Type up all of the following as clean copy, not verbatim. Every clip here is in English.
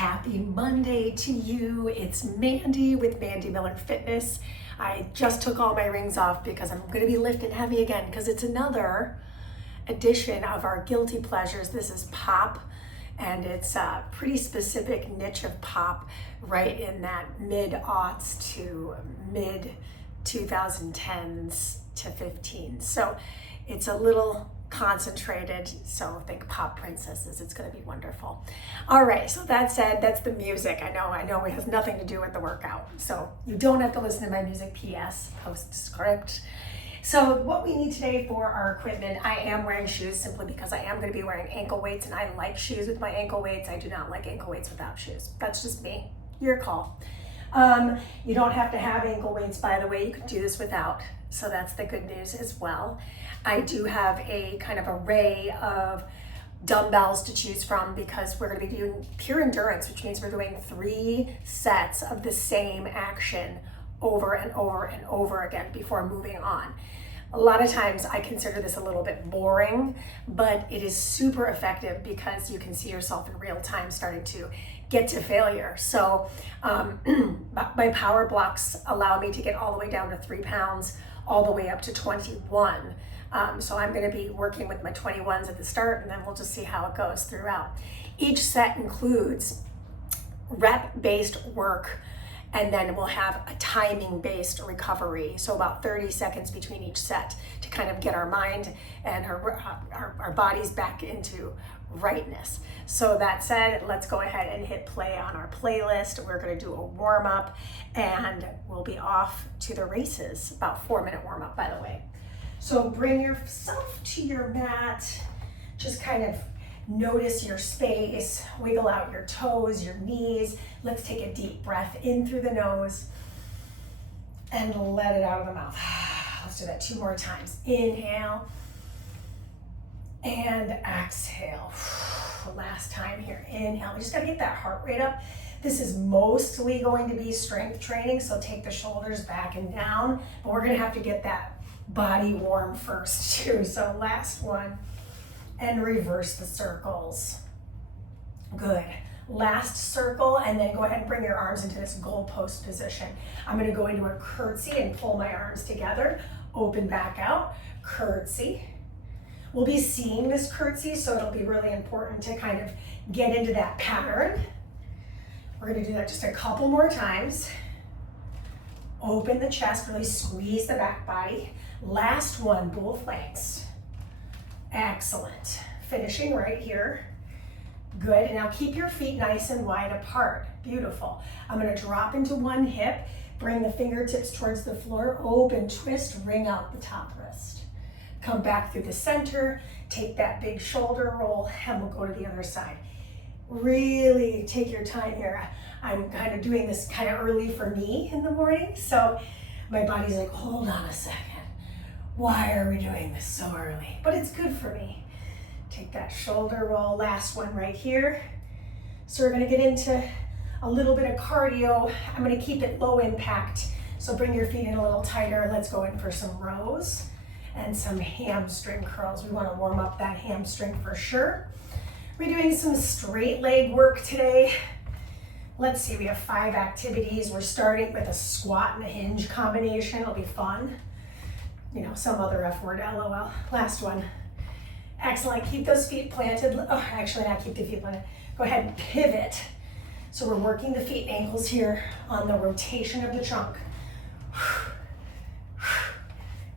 Happy Monday to you. It's Mandee with Mandee Miller Fitness. I just took all my rings off because I'm going to be lifting heavy again because it's another edition of our guilty pleasures. This is pop, and it's a pretty specific niche of pop right in that mid-aughts to mid-2010s to 15. So it's a little concentrated, so think pop princesses. It's going to be wonderful. All right, so that said, that's the music. I know it has nothing to do with the workout, so you don't have to listen to my music. PS, postscript. So what we need today for our equipment, I am wearing shoes simply because I am going to be wearing ankle weights, and I like shoes with my ankle weights. I do not like ankle weights without shoes. That's just me. Your call. You don't have to have ankle weights, by the way. You can do this without. So that's the good news as well. I do have a kind of array of dumbbells to choose from because we're going to be doing pure endurance, which means we're doing 3 sets of the same action over and over and over again before moving on. A lot of times I consider this a little bit boring, but it is super effective because you can see yourself in real time starting to get to failure. So my power blocks allow me to get all the way down to 3 pounds, all the way up to 21. So I'm going to be working with my 21s at the start, and then we'll just see how it goes throughout. Each set includes rep-based work, and then we'll have a timing-based recovery, so about 30 seconds between each set to kind of get our mind and our bodies back into rightness. So that said, let's go ahead and hit play on our playlist. We're going to do a warm-up, and we'll be off to the races. About 4-minute warm-up, by the way. So bring yourself to your mat, just kind of notice your space, wiggle out your toes, your knees. Let's take a deep breath in through the nose and let it out of the mouth. Let's do that 2 more times. Inhale and exhale. Last time here, inhale. We just gotta get that heart rate up. This is mostly going to be strength training, so take the shoulders back and down, but we're gonna have to get that body warm first too. So last one, and reverse the circles. Good. Last circle, and then go ahead and bring your arms into this goalpost position. I'm going to go into a curtsy and pull my arms together, open back out, curtsy. We'll be seeing this curtsy, so it'll be really important to kind of get into that pattern. We're going to do that just a couple more times. Open the chest, really squeeze the back body. Last one, both legs. Excellent. Finishing right here. Good. And now keep your feet nice and wide apart. Beautiful. I'm going to drop into one hip, bring the fingertips towards the floor, open, twist, ring out the top wrist. Come back through the center, take that big shoulder roll, and we'll go to the other side. Really take your time here. I'm kind of doing this kind of early for me in the morning, so my body's like, hold on a second. Why are we doing this so early? But it's good for me. Take that shoulder roll, last one right here. So we're gonna get into a little bit of cardio. I'm gonna keep it low impact. So bring your feet in a little tighter. Let's go in for some rows and some hamstring curls. We wanna warm up that hamstring for sure. We're doing some straight leg work today. Let's see, we have 5 activities. We're starting with a squat and a hinge combination. It'll be fun. You know, some other F word, LOL. Last one. Excellent. Keep those feet planted. Oh, actually not keep the feet planted. Go ahead and pivot. So we're working the feet and ankles here on the rotation of the trunk.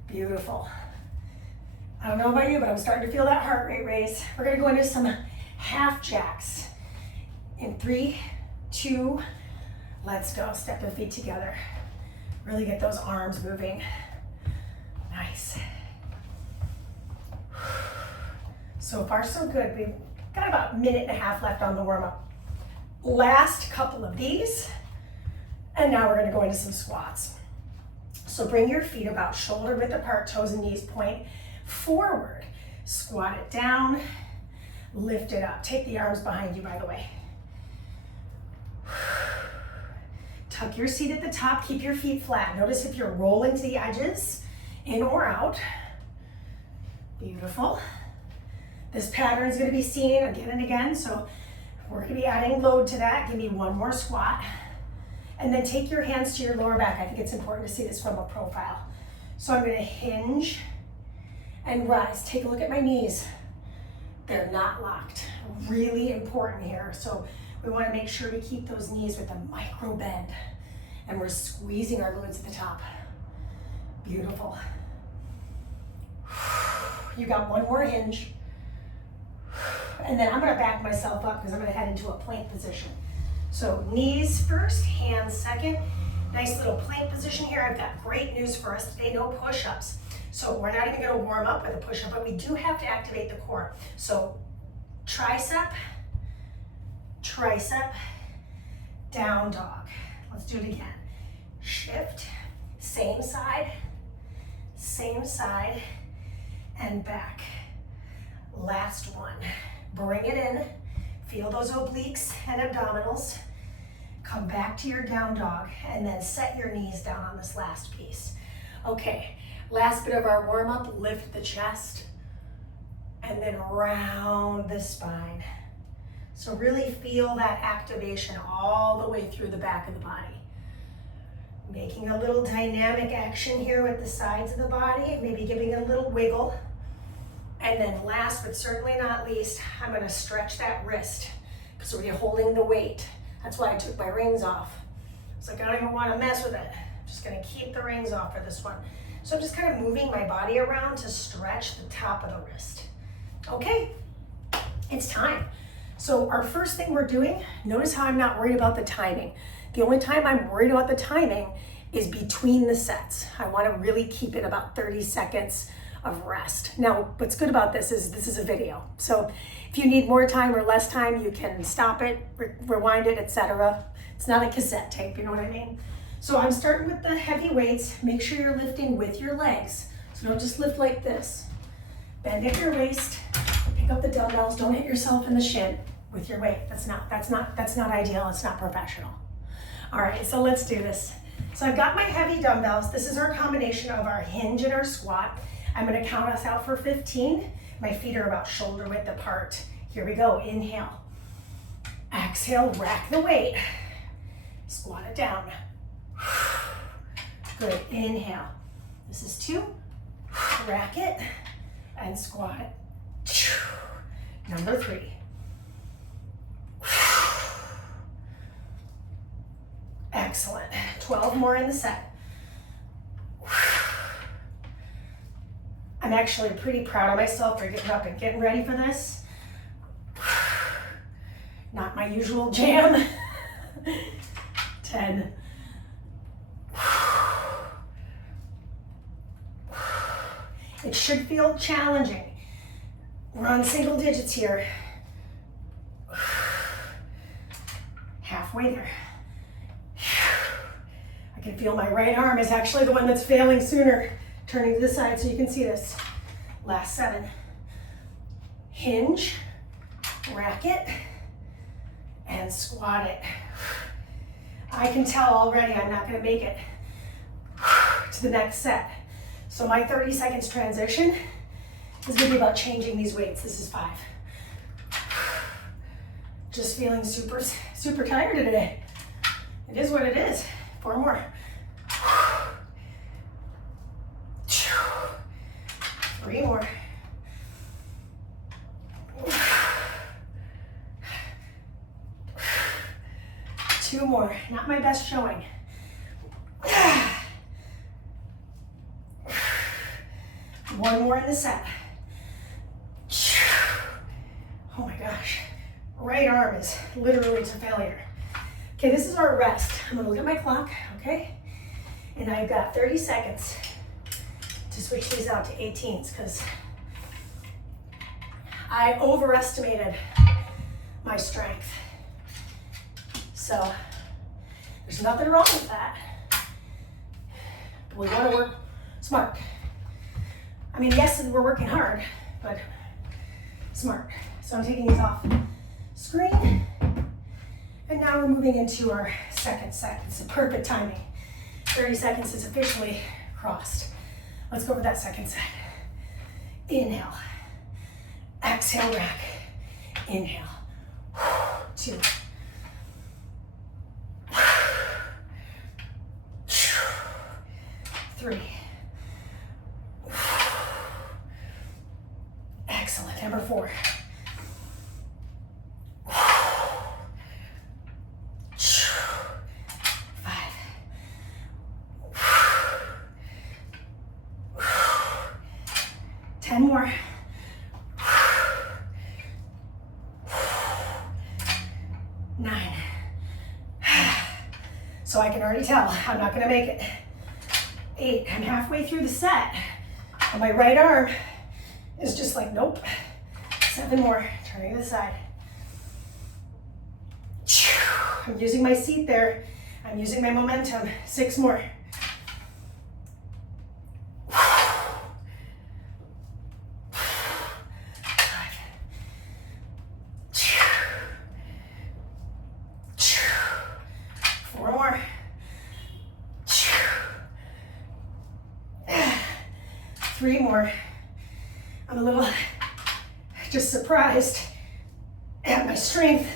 Beautiful. I don't know about you, but I'm starting to feel that heart rate raise. We're gonna go into some half jacks. In 3, 2, let's go. Step the feet together. Really get those arms moving. Nice. So far, so good. We've got about 1.5 minutes left on the warm-up. Last couple of these, and now we're going to go into some squats. So bring your feet about shoulder width apart, toes and knees point forward. Squat it down, lift it up. Take the arms behind you, by the way. Tuck your seat at the top, keep your feet flat. Notice if you're rolling to the edges, in or out. Beautiful. This pattern is going to be seen again and again, so We're gonna be adding load to that. Give me one more squat. And then take your hands to your lower back. I think it's important to see this from a profile. So I'm gonna hinge and rise. Take a look at my knees. They're not locked. Really important here. So we wanna make sure we keep those knees with a micro bend. And we're squeezing our glutes at the top. Beautiful. You got one more hinge. And then I'm gonna back myself up because I'm gonna head into a plank position. So knees first, hands second. Nice little plank position here. I've got great news for us today, no push-ups. So we're not even gonna warm up with a push-up, but we do have to activate the core. So tricep, tricep, down dog. Let's do it again. Shift, same side, and back. Last one. Bring it in. Feel those obliques and abdominals. Come back to your down dog and then set your knees down on this last piece. Okay, last bit of our warm up, lift the chest and then round the spine. So really feel that activation all the way through the back of the body. Making a little dynamic action here with the sides of the body, maybe giving it a little wiggle. And then last but certainly not least, I'm gonna stretch that wrist because we're holding the weight. That's why I took my rings off. It's like I don't even wanna mess with it. I'm just gonna keep the rings off for this one. So I'm just kind of moving my body around to stretch the top of the wrist. Okay, it's time. So our first thing we're doing, notice how I'm not worried about the timing. The only time I'm worried about the timing is between the sets. I wanna really keep it about 30 seconds of rest. Now, what's good about this is a video. So if you need more time or less time, you can stop it, rewind it, etc. It's not a cassette tape, you know what I mean? So I'm starting with the heavy weights. Make sure you're lifting with your legs. So don't just lift like this. Bend at your waist, pick up the dumbbells, don't hit yourself in the shin with your weight. That's not ideal, it's not professional. All right, so let's do this. So I've got my heavy dumbbells. This is our combination of our hinge and our squat. I'm gonna count us out for 15. My feet are about shoulder width apart. Here we go, inhale. Exhale, rack the weight. Squat it down. Good, inhale. This is 2. Rack it and squat it. Number 3. Excellent, 12 more in the set. I'm actually pretty proud of myself for getting up and getting ready for this. Not my usual jam. 10. It should feel challenging. We're on single digits here. Halfway there. I can feel my right arm is actually the one that's failing sooner. Turning to the side so you can see this. Last 7. Hinge, rack it, and squat it. I can tell already I'm not gonna make it to the next set. So my 30 seconds transition is gonna be about changing these weights. This is 5. Just feeling super tired today. It is what it is. 4 more. 3 more. 2 more. Not my best showing. 1 more in the set. Oh my gosh. Right arm is literally to failure. Okay, this is our rest. I'm gonna look at my clock, okay? And I've got 30 seconds to switch these out to 18s because I overestimated my strength. So there's nothing wrong with that. But we want to work smart. I mean, yes, we're working hard, but smart. So I'm taking these off screen. And now we're moving into our second set. It's the perfect timing. 30 seconds is officially crossed. Let's go for that second set. Inhale. Exhale, rack. Inhale. 2. Three. Excellent. Number 4. 5. 10 more. 9. So I can already tell I'm not gonna make it. 8, I'm halfway through the set, and my right arm is just like, nope. 7 more, turning to the side. I'm using my seat there. I'm using my momentum. 6 more. 4 more. 3 more. I'm a little just surprised at my strength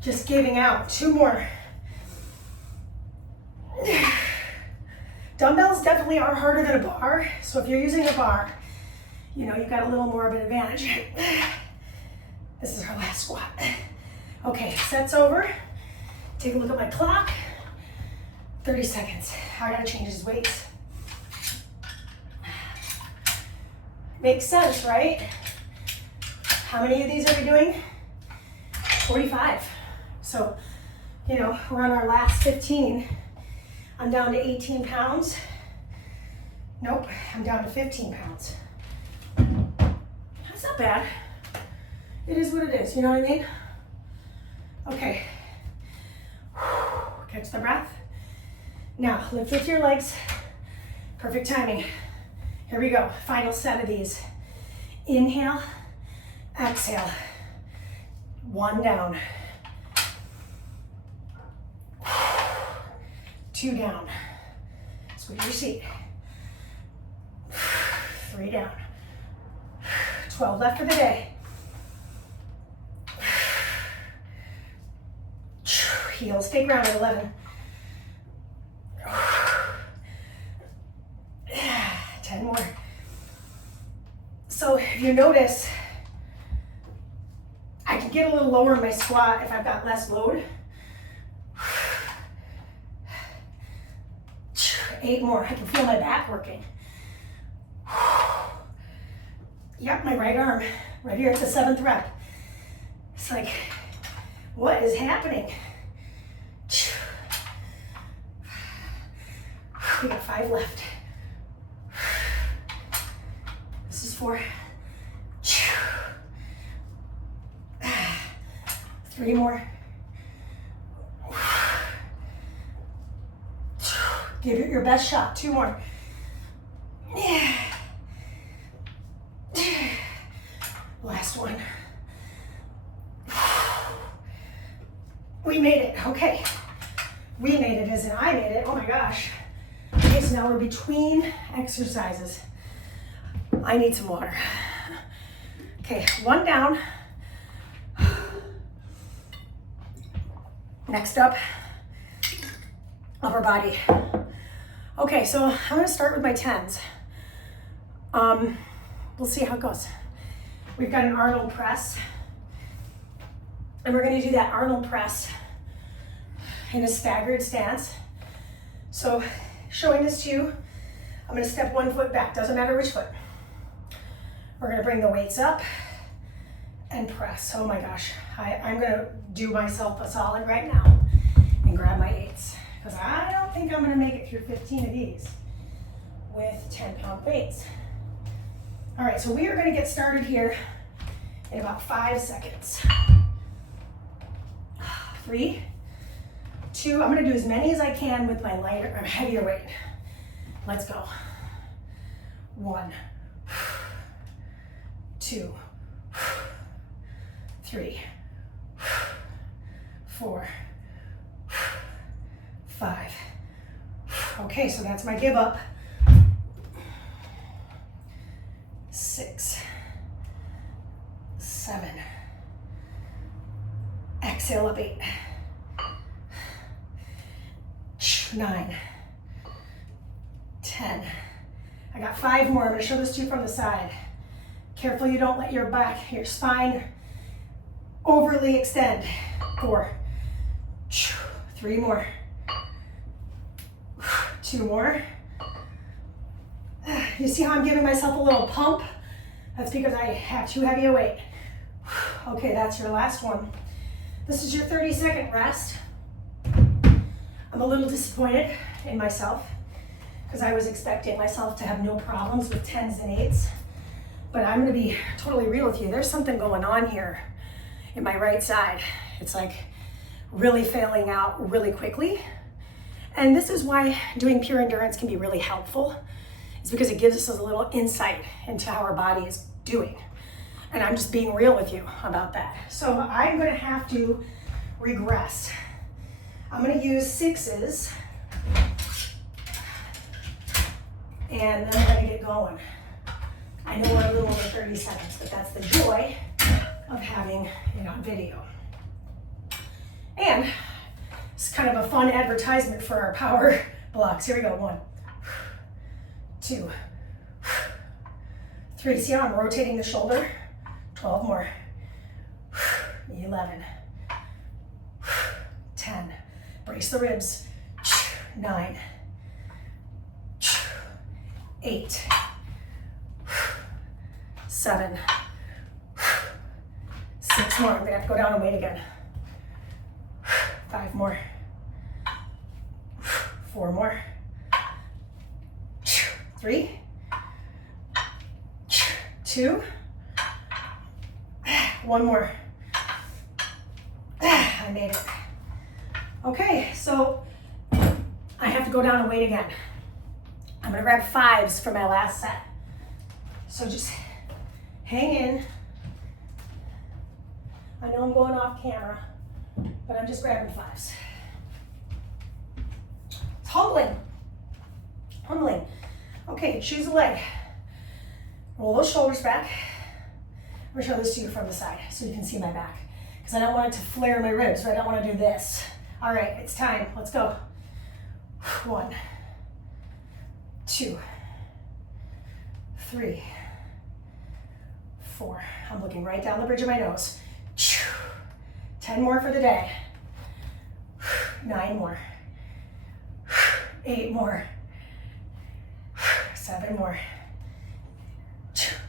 just giving out. 2 more. Dumbbells definitely are harder than a bar, so if you're using a bar, you know, you've got a little more of an advantage. This is our last squat. Okay, set's over. Take a look at my clock. 30 seconds. I gotta change his weights. Makes sense, right? How many of these are we doing? 45. So, you know, we're on our last 15. I'm down to 18 pounds. Nope, I'm down to 15 pounds. That's not bad. It is what it is, you know what I mean? Okay. Catch the breath. Now, lift with your legs. Perfect timing. Here we go, final set of these. Inhale, exhale. 1 down. 2 down. Squeeze your seat. 3 down. 12 left for the day. Heels stay grounded, 11. 10 more. So if you notice, I can get a little lower in my squat if I've got less load. 8 more. I can feel my back working. Yep, my right arm, right here at the 7th rep. It's like, what is happening? We got 5 left. This is 4. 3 more. Give it your best shot. 2 more. Last one. We made it. Okay. We made it as in I made it. Oh my gosh. Okay, so now we're between exercises. I need some water. Okay, 1 down. Next up, upper body. Okay, so I'm gonna start with my 10s. We'll see how it goes. We've got an Arnold press, and we're gonna do that Arnold press in a staggered stance. So showing this to you, I'm gonna step 1 foot back, doesn't matter which foot. We're gonna bring the weights up and press. Oh my gosh, I'm gonna do myself a solid right now and grab my 8s, because I don't think I'm gonna make it through 15 of these with 10-pound weights. All right, so we are gonna get started here in about 5 seconds. 3, 2, I'm gonna do as many as I can with my lighter or heavier weight. Let's go. 1, 2, 3, 4, 5. Okay, so that's my give up. 6, 7. Exhale up up 8, 9, 10. I got 5 more. I'm going to show this to you from the side. Careful you don't let your back, your spine overly extend. 4, 3 more, 2 more. You see how I'm giving myself a little pump? That's because I have too heavy a weight. Okay, that's your last one. This is your 30-second rest. I'm a little disappointed in myself because I was expecting myself to have no problems with 10s and 8s. But I'm gonna be totally real with you. There's something going on here in my right side. It's like really failing out really quickly. And this is why doing pure endurance can be really helpful. It's because it gives us a little insight into how our body is doing. And I'm just being real with you about that. So I'm gonna have to regress. I'm gonna use 6s, and then I'm gonna get going. I know we're a little over 30 seconds, but that's the joy of having it on video. And it's kind of a fun advertisement for our power blocks. Here we go, 1, 2, 3. See how I'm rotating the shoulder? 12 more, 11, 10. Brace the ribs, 9, 8, 7, 6 more. I'm gonna have to go down and wait again. 5 more, 4 more, 3, 2, 1 more. I made it. Okay, so I have to go down and wait again. I'm gonna grab 5s for my last set. So just hang in. I know I'm going off camera, but I'm just grabbing 5s. It's humbling. Humbling. Okay, choose a leg. Roll those shoulders back. I'm gonna show this to you from the side so you can see my back. Because I don't want it to flare my ribs, so I don't want to do this. All right, it's time. Let's go. 1, 2, 3, 4. I'm looking right down the bridge of my nose. 10 more for the day. 9 more. 8 more. 7 more.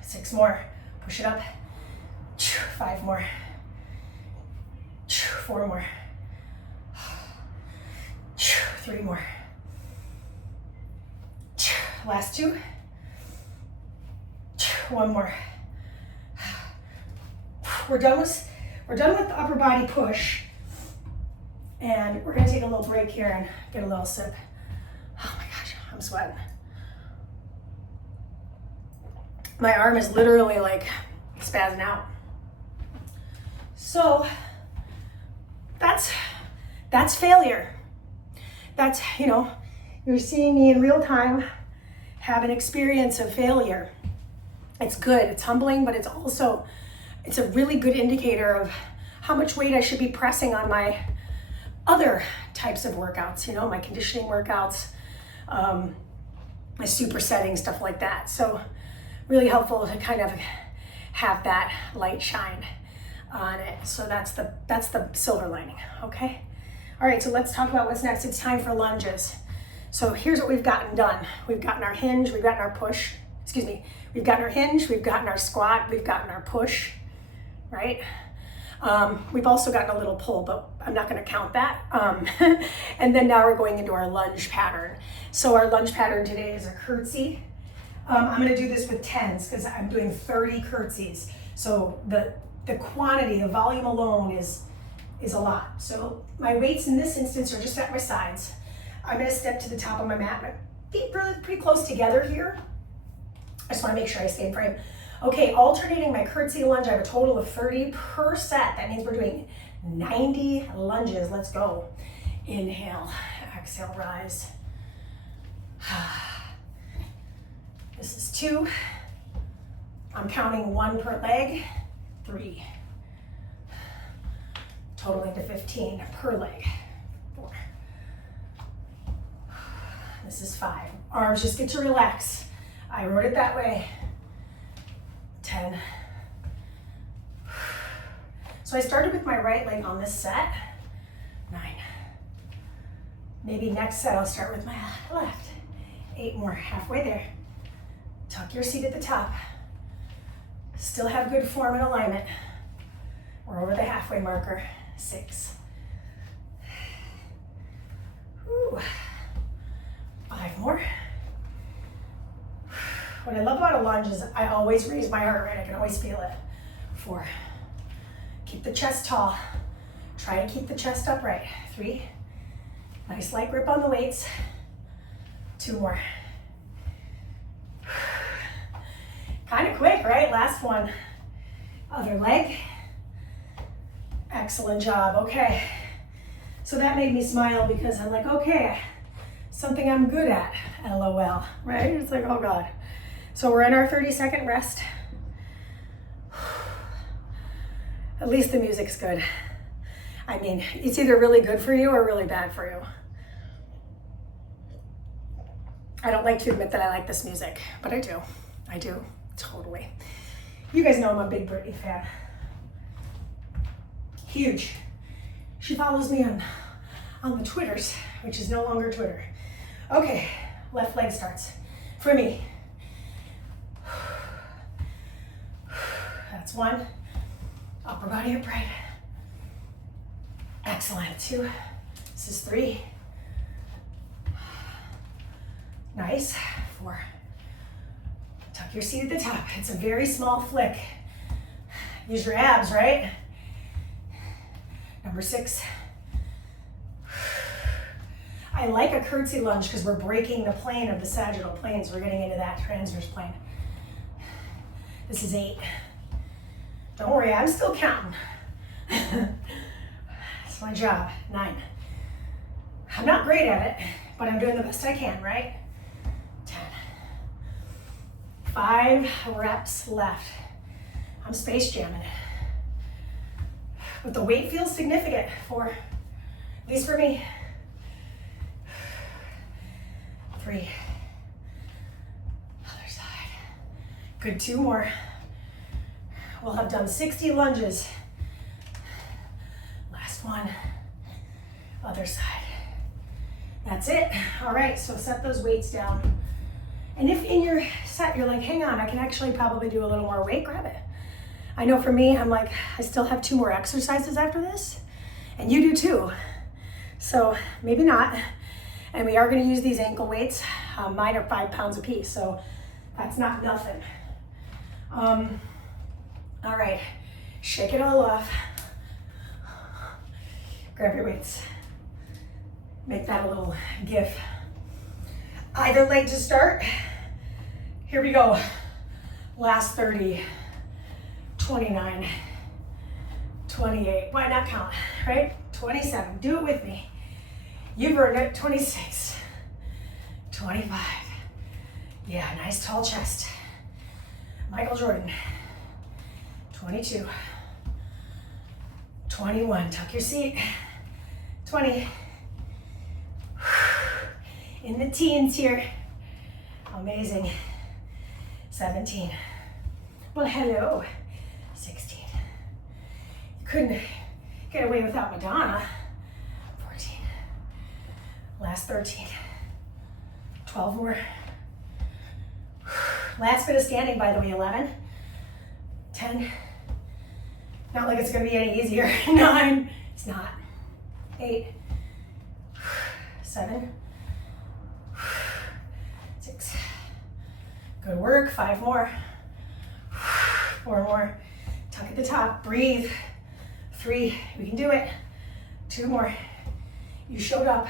6 more. Push it up. 5 more. 4 more. 3 more. Last 2. 1 more. We're done with the upper body push, and we're gonna take a little break here and get a little sip. Oh my gosh, I'm sweating. My arm is literally like spazzing out. So that's failure. That's, you're seeing me in real time have an experience of failure. It's good, it's humbling, but it's a really good indicator of how much weight I should be pressing on my other types of workouts, my conditioning workouts, my supersetting, stuff like that. So really helpful to kind of have that light shine on it. So that's the silver lining, okay? All right, so let's talk about what's next. It's time for lunges. So here's what we've gotten done. We've gotten our hinge, we've gotten our push, we've gotten our hinge, we've gotten our squat, we've gotten our push, right? We've also gotten a little pull, but I'm not gonna count that. And then now we're going into our lunge pattern. So our lunge pattern today is a curtsy. I'm gonna do this with 10s because I'm doing 30 curtsies. So the quantity, the volume alone is a lot. So my weights in this instance are just at my sides. I'm gonna step to the top of my mat. My feet are pretty close together here. I just wanna make sure I stay in frame. Okay, alternating my curtsy to lunge. I have a total of 30 per set. That means we're doing 90 lunges. Let's go. Inhale, exhale, rise. This is 2. I'm counting 1 per leg. 3, totaling to 15 per leg. 4. This is 5. Arms just get to relax. I wrote it that way. 10. So I started with my right leg on this set. 9. Maybe next set I'll start with my left. 8 more, halfway there. Tuck your seat at the top. Still have good form and alignment. We're over the halfway marker. 6. Whew. 5 more. What I love about a lunge is I always raise my heart rate. I can always feel it. 4. Keep the chest tall. Try to keep the chest upright. 3. Nice light grip on the weights. 2 more. Kind of quick, right? Last one. Other leg. Excellent job. Okay. So that made me smile because I'm like, okay, something I'm good at. LOL, right? It's like, oh God. So we're in our 30-second rest. At least the music's good. I mean, it's either really good for you or really bad for you. I don't like to admit that I like this music, but I do. I do, totally. You guys know I'm a big Britney fan. Huge. She follows me on the Twitters, which is no longer Twitter. Okay, left leg starts. For me. That's 1. Upper body upright. Excellent. 2. This is 3. Nice. 4. Tuck your seat at the top. It's a very small flick. Use your abs, right? Number 6. I like a curtsy lunge because we're breaking the plane of the sagittal planes. We're getting into that transverse plane. This is 8. Don't worry, I'm still counting. It's my job. 9. I'm not great at it, but I'm doing the best I can, right? 10. 5 reps left. I'm space jamming. But the weight feels significant for, at least for me. 3. Other side. Good, 2 more. We'll have done 60 lunges. Last one. Other side. That's it. All right, so set those weights down. And if in your set you're like, hang on, I can actually probably do a little more weight, grab it. I know for me, I'm like, I still have 2 more exercises after this, and you do too. So maybe not. And we are gonna use these ankle weights. Mine are 5 pounds a piece, so that's not nothing. All right, shake it all off. Grab your weights. Make that a little gif. Either leg to start. Here we go. Last 30, 29, 28. Why not count, right? 27, do it with me. You've earned it. 26, 25. Yeah, nice tall chest. Michael Jordan. 22, 21, tuck your seat. 20. In the teens here. Amazing. 17. Well, hello. 16. You couldn't get away without Madonna. 14. Last 13. 12 more. Last bit of standing, by the way, 11. 10. Not like it's gonna be any easier. 9. It's not. 8. 7. 6. Good work. 5 more. 4 more. Tuck at the top. Breathe. 3. We can do it. 2 more. You showed up.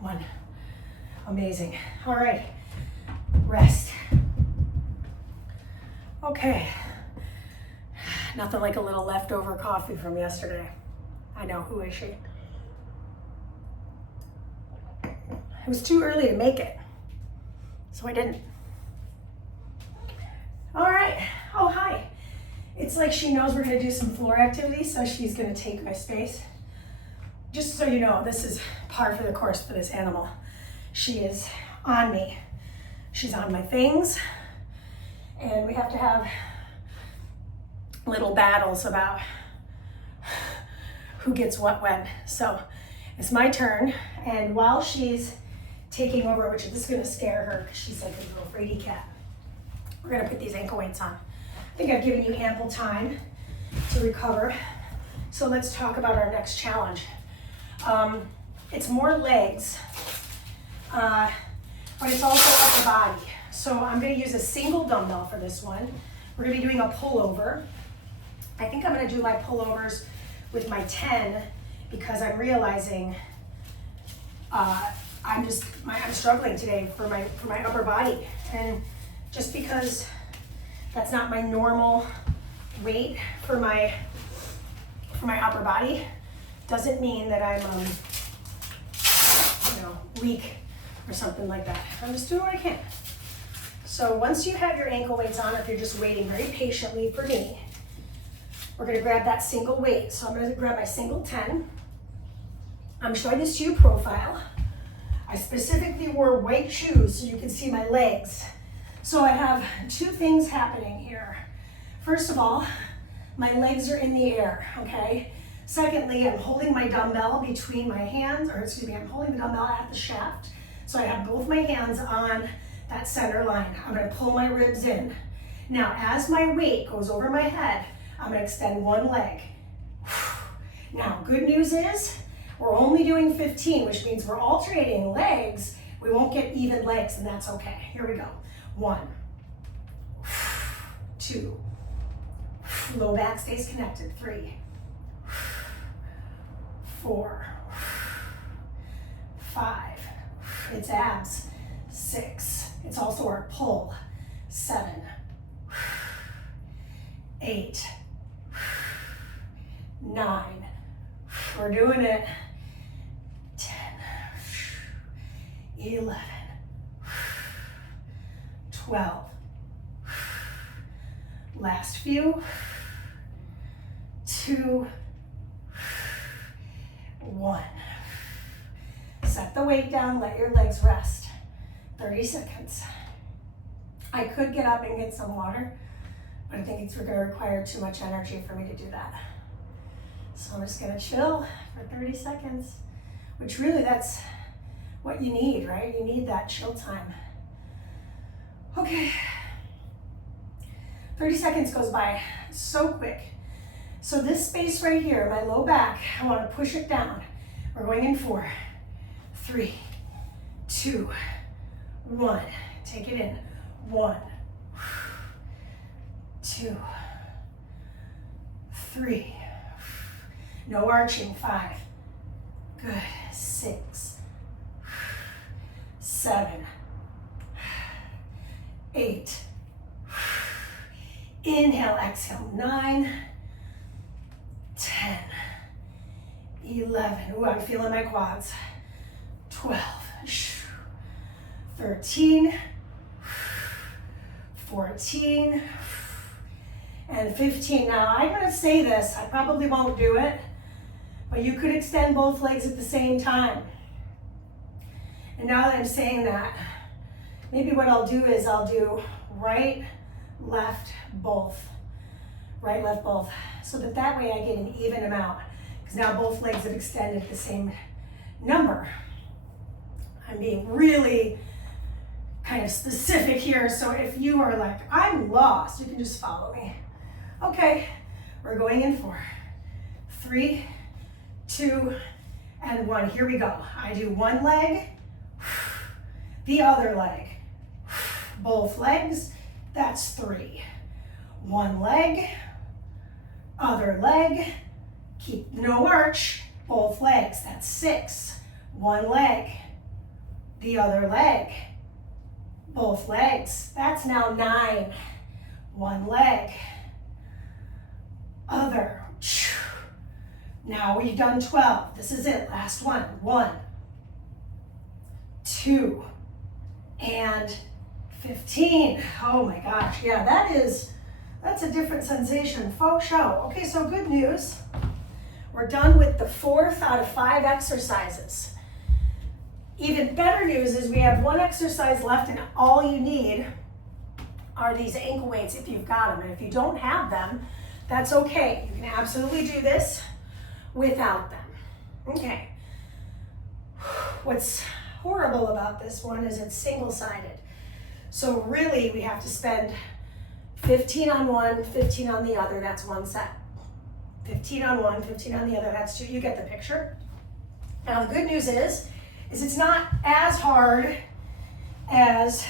1. Amazing. All right. Rest. Okay. Nothing like a little leftover coffee from yesterday. I know, who is she? It was too early to make it, so I didn't. All right. Oh, hi. It's like she knows we're gonna do some floor activity, so she's gonna take my space. Just so you know, this is par for the course for this animal. She is on me. She's on my things, and we have to have little battles about who gets what when. So it's my turn, and while she's taking over, which is gonna scare her because she's like a little fraidy cat, we're gonna put these ankle weights on. I think I've given you ample time to recover. So let's talk about our next challenge. It's more legs, but it's also upper body. So I'm gonna use a single dumbbell for this one. We're gonna be doing a pullover. I think I'm gonna do my pullovers with my 10 because I'm realizing I'm struggling today for my upper body. And just because that's not my normal weight for my upper body doesn't mean that I'm weak or something like that. I'm just doing what I can. So once you have your ankle weights on, if you're just waiting very patiently for me, we're gonna grab that single weight. So I'm gonna grab my single 10. I'm showing this to you profile. I specifically wore white shoes so you can see my legs. So I have two things happening here. First of all, my legs are in the air, okay? Secondly, I'm holding my dumbbell between my hands, I'm holding the dumbbell at the shaft. So I have both my hands on that center line. I'm gonna pull my ribs in. Now, as my weight goes over my head, I'm gonna extend one leg. Now, good news is, we're only doing 15, which means we're alternating legs. We won't get even legs, and that's okay. Here we go. 1, 2, low back stays connected. 3, 4, 5, it's abs. 6, it's also our pull. 7, 8, 9, we're doing it. 10, 11, 12, last few. 2, 1. Set the weight down, let your legs rest. 30 seconds. I could get up and get some water, but I think it's going to require too much energy for me to do that. So I'm just going to chill for 30 seconds, which really that's what you need, right? You need that chill time. Okay. 30 seconds goes by so quick. So this space right here, my low back, I want to push it down. We're going in 4, 3, 2, 1. Take it in. 1, 2, 3. No arching. 5. Good. 6, 7, 8. Inhale, exhale. 9, 10, 11. Ooh, I'm feeling my quads. 12, 13, 14, and 15. Now, I'm going to say this. I probably won't do it, but you could extend both legs at the same time. And now that I'm saying that, maybe what I'll do is I'll do right, left, both. Right, left, both. So that way I get an even amount. Because now both legs have extended the same number. I'm being really kind of specific here. So if you are like, I'm lost, you can just follow me. Okay, we're going in 4, 3, 2, and 1. Here we go. I do one leg, the other leg, both legs, that's 3. One leg, other leg, keep no arch, both legs, that's 6. One leg, the other leg, both legs, that's now 9. One leg, other. Now we've done 12. This is it, last one. 1, 2, and 15. Oh my gosh, yeah, that is That's a different sensation, faux show. Okay, so good news. We're done with the 4th out of 5 exercises. Even better news is we have 1 exercise left, and all you need are these ankle weights if you've got them. And if you don't have them, that's okay. You can absolutely do this without them. Okay. What's horrible about this one is it's single-sided. So really we have to spend 15 on one, 15 on the other, that's 1 set. 15 on one, 15 on the other, that's 2. You get the picture. Now the good news is it's not as hard as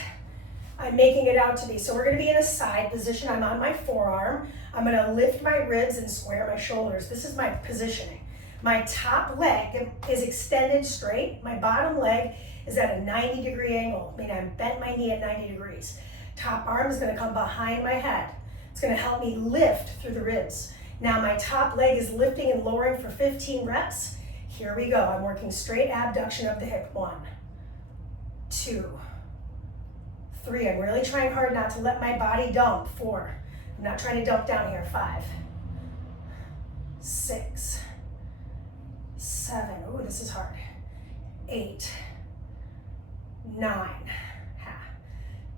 I'm making it out to be. So we're gonna be in a side position. I'm on my forearm. I'm gonna lift my ribs and square my shoulders. This is my positioning. My top leg is extended straight. My bottom leg is at a 90-degree angle. I mean, I bent my knee at 90 degrees. Top arm is gonna come behind my head. It's gonna help me lift through the ribs. Now my top leg is lifting and lowering for 15 reps. Here we go. I'm working straight abduction of the hip. 1, 2, 3. I'm really trying hard not to let my body dump. 4. I'm not trying to dump down here. 5, 6, 7. Ooh, this is hard. 8, 9,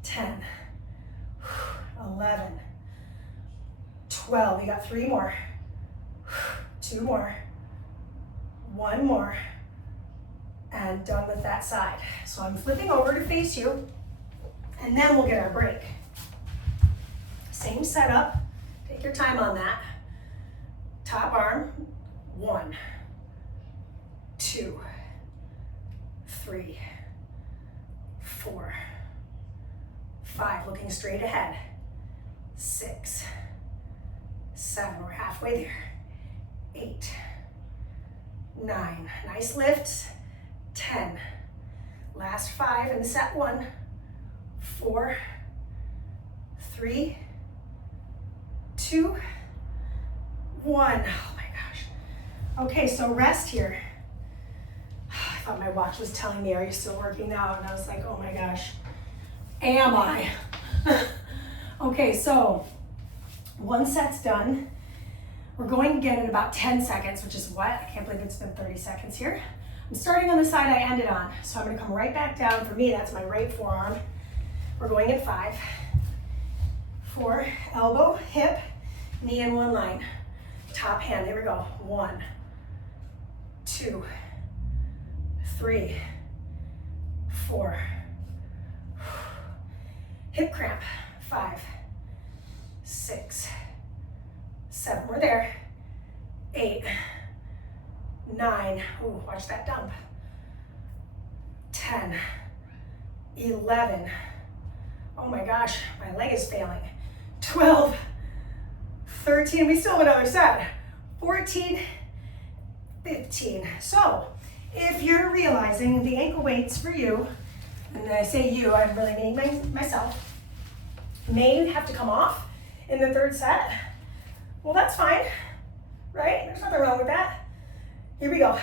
10, 11, 12. You got 3 more. 2 more. 1 more. And done with that side. So I'm flipping over to face you, and then we'll get our break. Same setup. Take your time on that. Top arm. 1, 2, 3, 4, 5. Looking straight ahead. 6, 7. We're halfway there. 8, 9. Nice lifts. 10. Last 5 in set 1. 4, 3, 2, 1. Oh my gosh. Okay, so rest here. I thought my watch was telling me, are you still working out? And I was like, oh my gosh, am I? Okay, so 1 set's done. We're going again in about 10 seconds, which is what? I can't believe it's been 30 seconds here. I'm starting on the side I ended on. So I'm gonna come right back down. For me, that's my right forearm. We're going in 5, 4, elbow, hip, knee in 1 line. Top hand, there we go. 1, 2, 3, 4. Hip cramp. 5, 6, 7. We're there. 8, 9. Ooh, watch that dump. 10, 11. Oh my gosh, my leg is failing. 12, 13. We still have another set. 14, 15. So, if you're realizing the ankle weights for you, and I say you, I'm really meaning myself, may have to come off in the 3rd set, well, that's fine, right? There's nothing wrong with that. Here we go.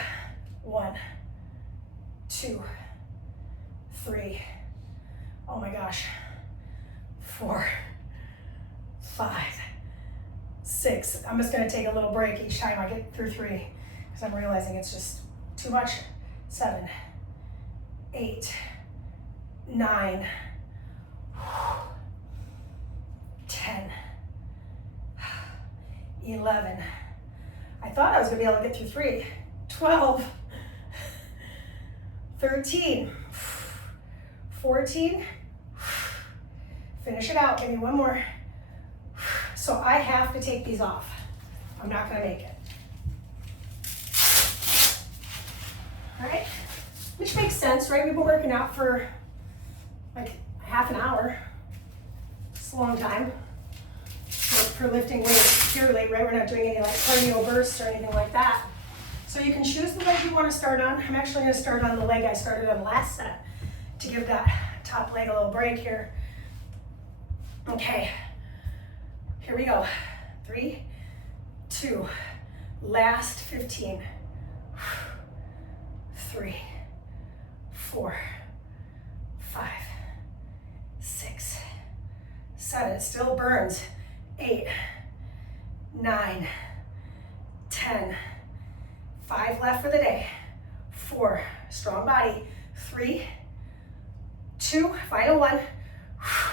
1, 2, 3. Oh my gosh. 4, 5, 6. I'm just gonna take a little break each time I get through 3 because I'm realizing it's just too much. 7, 8, 9, 10, 11. I thought I was gonna be able to get through 3. 12, 13, 14. Finish it out, give me 1 more. So I have to take these off. I'm not gonna make it. All right, which makes sense, right? We've been working out for like half an hour. It's a long time for lifting weights purely, right? We're not doing any like cardio bursts or anything like that. So you can choose the leg you want to start on. I'm actually gonna start on the leg I started on last set to give that top leg a little break here. Okay, here we go. 3, 2, last 15. 3, 4, 5, 6, 7. It still burns. 8, 9, 10, 5 left for the day, 4, strong body, 3, 2, final 1.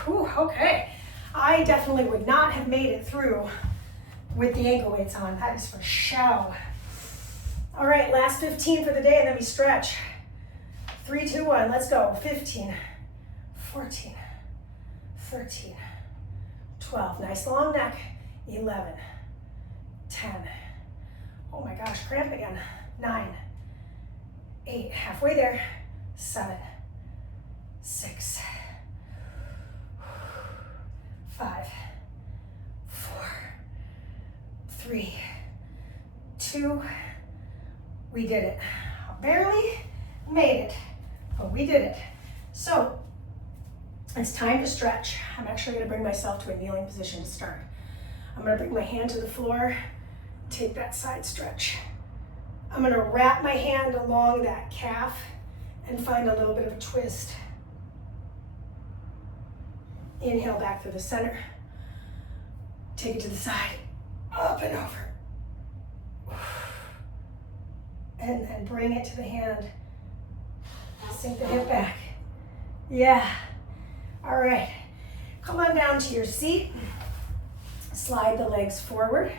Whew, okay, I definitely would not have made it through with the ankle weights on, that is for sure. All right, last 15 for the day, and then we stretch. 3, 2, 1, let's go. 15, 14, 13, 12, nice long neck. 11, 10, oh my gosh, cramp again. 9, 8, halfway there. 7, 6, 5, 4, 3, 2, we did it. Barely made it, but we did it. So it's time to stretch. I'm actually gonna bring myself to a kneeling position to start. I'm gonna bring my hand to the floor, take that side stretch. I'm gonna wrap my hand along that calf and find a little bit of a twist. Inhale back through the center. Take it to the side, up and over. And then bring it to the hand. Sink the hip back. Yeah. All right. Come on down to your seat. Slide the legs forward.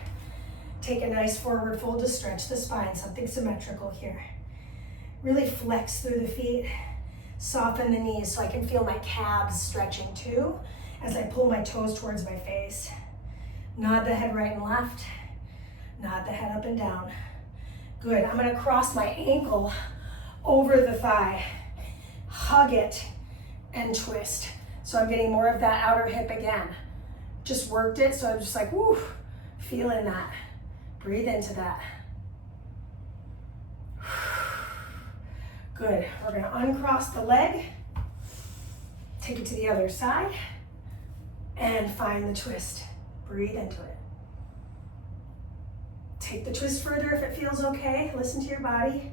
Take a nice forward fold to stretch the spine, something symmetrical here. Really flex through the feet. Soften the knees so I can feel my calves stretching too as I pull my toes towards my face. Nod the head right and left. Nod the head up and down. Good. I'm going to cross my ankle over the thigh. Hug it and twist. So I'm getting more of that outer hip again. Just worked it, so I'm just like, woo, feeling that. Breathe into that. Good. We're going to uncross the leg. Take it to the other side. And find the twist. Breathe into it. Take the twist further if it feels okay. Listen to your body.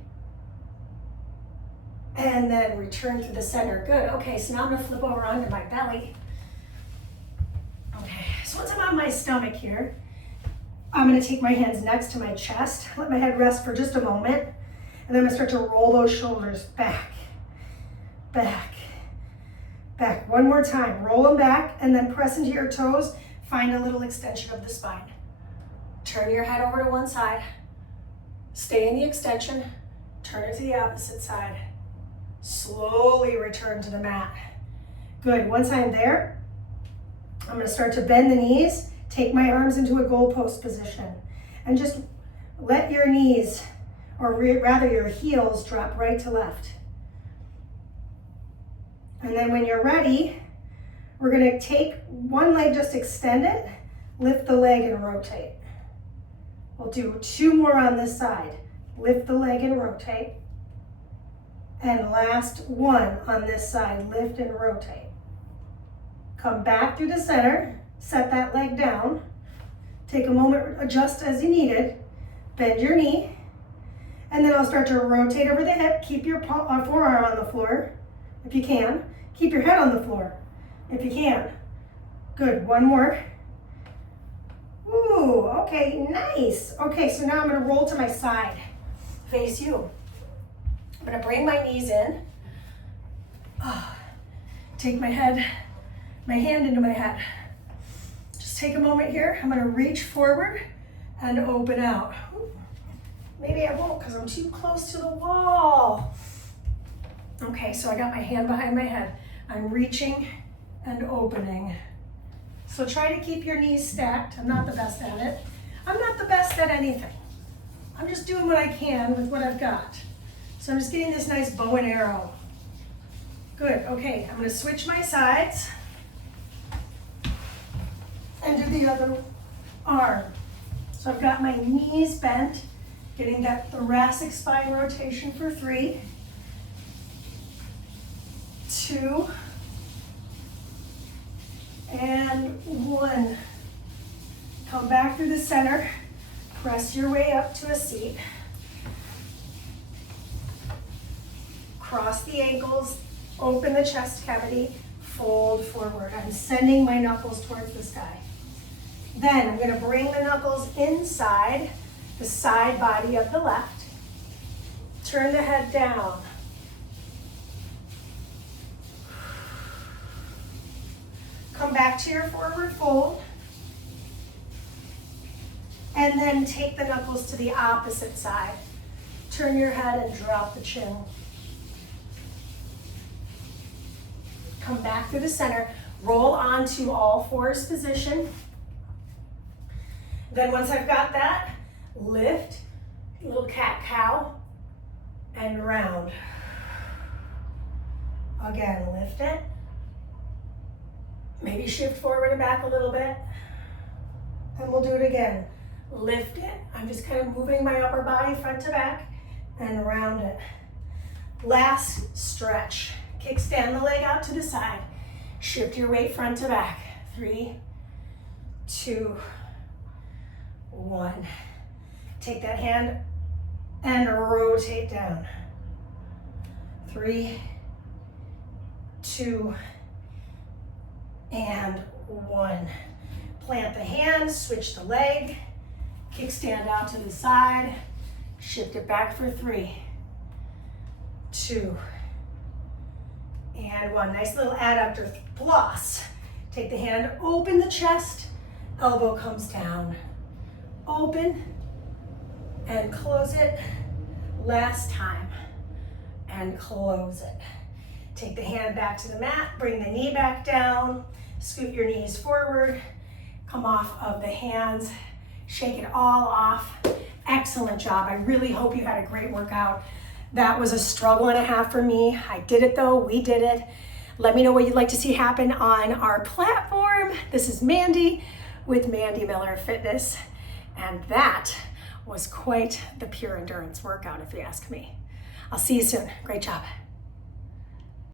And then return to the center. Good. Okay, so now I'm going to flip over onto my belly. Okay, so once I'm on my stomach here, I'm going to take my hands next to my chest. Let my head rest for just a moment. And then I'm going to start to roll those shoulders back, back, back. One more time. Roll them back and then press into your toes. Find a little extension of the spine. Turn your head over to one side. Stay in the extension. Turn it to the opposite side. Slowly return to the mat. Good. Once I'm there, I'm going to start to bend the knees. Take my arms into a goalpost position. And just let your knees, or rather your heels, drop right to left. And then when you're ready, we're going to take one leg, just extend it, lift the leg and rotate. We'll do 2 more on this side. Lift the leg and rotate. And last one on this side, lift and rotate. Come back through the center, set that leg down. Take a moment, adjust as you need it. Bend your knee. And then I'll start to rotate over the hip. Keep your forearm on the floor, if you can. Keep your head on the floor, if you can. Good, one more. Ooh, okay, nice. Okay, so now I'm gonna roll to my side, face you. I'm gonna bring my knees in. Take my hand into my head. Just take a moment here. I'm gonna reach forward and open out. Ooh, maybe I won't because I'm too close to the wall. Okay, so I got my hand behind my head. I'm reaching and opening. So try to keep your knees stacked. I'm not the best at it. I'm not the best at anything. I'm just doing what I can with what I've got. So I'm just getting this nice bow and arrow. Good, okay, I'm gonna switch my sides and do the other arm. So I've got my knees bent, getting that thoracic spine rotation for 3, 2, and 1. Come back through the center, press your way up to a seat. Cross the ankles, open the chest cavity, fold forward. I'm sending my knuckles towards the sky. Then I'm gonna bring the knuckles inside the side body of the left. Turn the head down. Come back to your forward fold. And then take the knuckles to the opposite side. Turn your head and drop the chin. Come back through the center. Roll onto all fours position. Then once I've got that, lift, little cat-cow, and round. Again, lift it. Maybe shift forward and back a little bit. And we'll do it again. Lift it. I'm just kind of moving my upper body front to back and round it. Last stretch. Kickstand the leg out to the side. Shift your weight front to back. 3, 2, 1. Take that hand and rotate down. 3, 2, and 1. Plant the hand, switch the leg, kickstand out to the side, shift it back for 3, 2, and 1. Nice little adductor floss. Take the hand, open the chest, elbow comes down. Open and close it. Last time. And close it. Take the hand back to the mat, bring the knee back down, scoot your knees forward, come off of the hands, shake it all off. Excellent job. I really hope you had a great workout. That was a struggle and a half for me. I did it though, we did it. Let me know what you'd like to see happen on our platform. This is Mandee with Mandee Miller Fitness. And that was quite the pure endurance workout if you ask me. I'll see you soon. Great job.